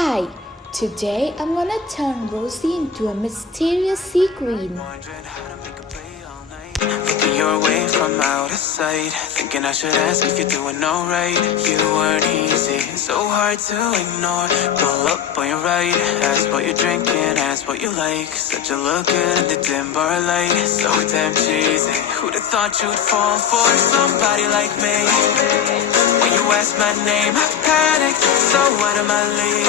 Hi, today I'm gonna turn Rosie into a mysterious sea queen. Looking your way from out of sight, thinking I should ask if you're doing alright. You weren't easy, so hard to ignore. Pull up on your right, ask what you're drinking, ask what you like. Such a look good in the dim bar light, so damn cheesy. Who'd have thought you'd fall for somebody like me? When you asked my name, I panicked, so out of my league.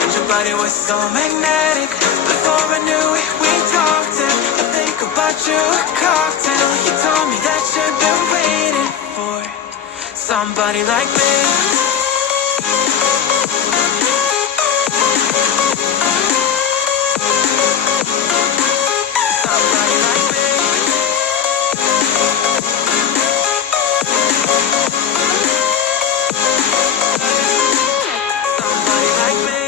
And your body was so magnetic. Before I knew it, we talked and I think about you a cocktail. You told me that you've been waiting for somebody like me. Somebody like me. Somebody like me.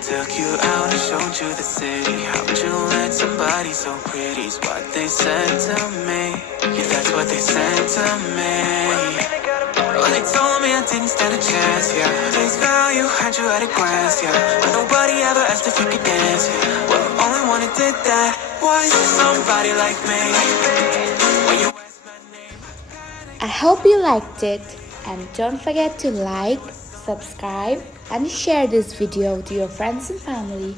Took you out and showed you the city. How would you let somebody so pretty's what they said to me? Yeah, that's what they said to me. Oh, they told me I didn't stand a chance, yeah. Face value, had you at a glance, yeah. But nobody ever asked if you could dance, yeah. Well, only one who did that was somebody like me. When you asked my name, I hope you liked it and don't forget to like, subscribe and share this video to your friends and family.